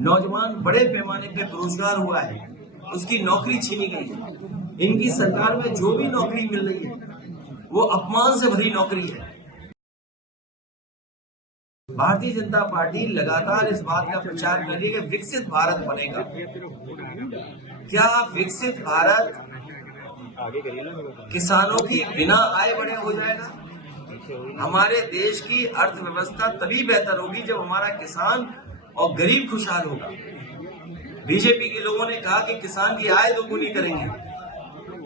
नौजवान बड़े पैमाने पे बेरोजगार हुआ है, उसकी नौकरी छीनी गई है। इनकी सरकार में जो भी नौकरी मिल रही है वो अपमान से भरी नौकरी है। भारतीय जनता पार्टी लगातार इस बात का प्रचार कर रही है कि विकसित भारत बनेगा। क्या विकसित भारत किसानों की बिना आय बढ़े हो जाएगा? हमारे देश की अर्थव्यवस्था तभी बेहतर होगी जब हमारा किसान और गरीब खुशहाल होगा। बीजेपी के लोगों ने कहा कि किसान की आय दोगुनी करेंगे,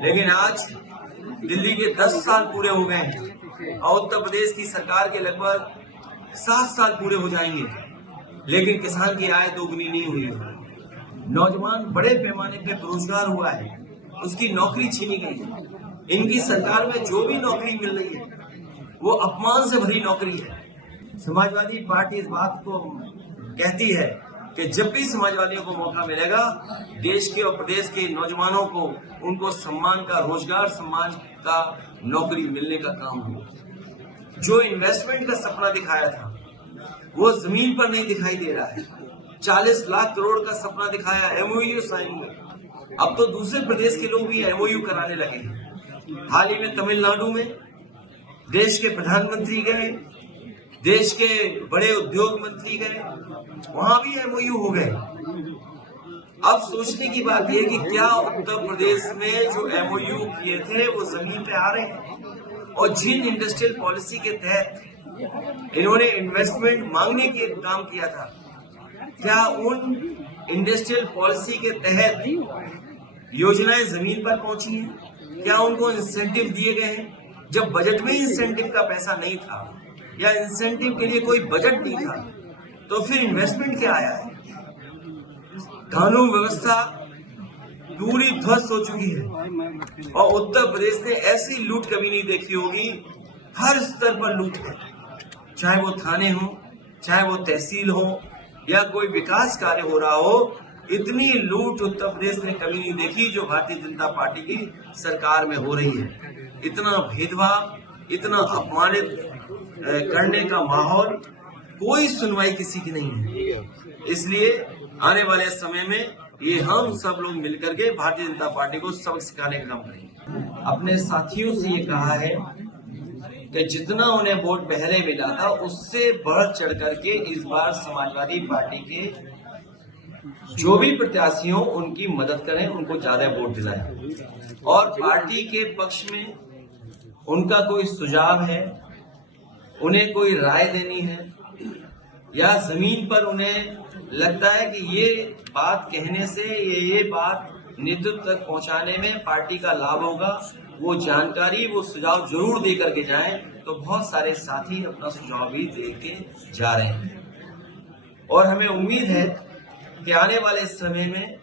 लेकिन आज दिल्ली के 10 साल पूरे हो गए हैं और उत्तर प्रदेश की सरकार के लगभग 7 साल पूरे हो जाएंगे, लेकिन किसान की आय दोगुनी नहीं हुई है। नौजवान बड़े पैमाने पे बेरोजगार हुआ है, उसकी नौकरी छीनी गई है। इनकी सरकार में जो भी नौकरी मिल रही है वो अपमान से भरी नौकरी है। समाजवादी पार्टी इस बात को कहती है कि जब भी समाजवादियों को मौका मिलेगा, देश के और प्रदेश के नौजवानों को उनको सम्मान का, रोजगार सम्मान का, नौकरी मिलने का काम हो। जो इन्वेस्टमेंट का सपना दिखाया था वो जमीन पर नहीं दिखाई दे रहा है। 40 लाख करोड़ का सपना दिखाया, एमओयू साइन हुए। अब तो दूसरे प्रदेश के लोग भी एमओयू कराने लगे हैं। हाल ही में तमिलनाडु में देश के प्रधानमंत्री गए, देश के बड़े उद्योग मंत्री गए, वहां भी एमओयू हो गए। अब सोचने की बात यह कि क्या उत्तर प्रदेश में जो एमओयू किए थे वो जमीन पे आ रहे हैं? और जिन इंडस्ट्रियल पॉलिसी के तहत इन्होंने इन्वेस्टमेंट मांगने के काम किया था, क्या उन इंडस्ट्रियल पॉलिसी के तहत योजनाएं जमीन पर पहुंची हैं? क्या उनको इंसेंटिव दिए गए हैं? जब बजट में इंसेंटिव का पैसा नहीं था या इंसेंटिव के लिए कोई बजट नहीं था, तो फिर इन्वेस्टमेंट क्या आया है? कानून व्यवस्था पूरी ध्वस्त हो चुकी है और उत्तर प्रदेश ने ऐसी लूट कभी नहीं देखी होगी। हर स्तर पर लूट है, चाहे वो थाने हो, चाहे वो तहसील हो या कोई विकास कार्य हो रहा हो। इतनी लूट उत्तर प्रदेश ने कभी नहीं देखी जो भारतीय जनता पार्टी की सरकार में हो रही है। इतना भेदभाव, इतना अपमानित करने का माहौल, कोई सुनवाई किसी की नहीं है। इसलिए आने वाले समय में ये हम सब लोग मिलकर के भारतीय जनता पार्टी को सबक सिखाने का काम करेंगे। अपने साथियों से ये कहा है कि जितना उन्हें वोट पहले मिला था उससे बढ़ चढ़ करके इस बार समाजवादी पार्टी के जो भी प्रत्याशी हो उनकी मदद करें, उनको ज्यादा वोट दिलाएं। और पार्टी के पक्ष में उनका कोई सुझाव है, उन्हें कोई राय देनी है या जमीन पर उन्हें लगता है कि ये बात कहने से ये बात नेतृत्व तक पहुंचाने में पार्टी का लाभ होगा, वो जानकारी, वो सुझाव जरूर दे करके जाएं। तो बहुत सारे साथी अपना सुझाव भी दे के जा रहे हैं और हमें उम्मीद है कि आने वाले समय में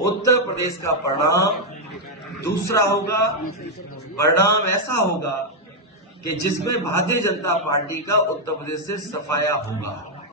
उत्तर प्रदेश का परिणाम दूसरा होगा। परिणाम ऐसा होगा कि जिसमें भारतीय जनता पार्टी का उत्तर प्रदेश से सफाया होगा।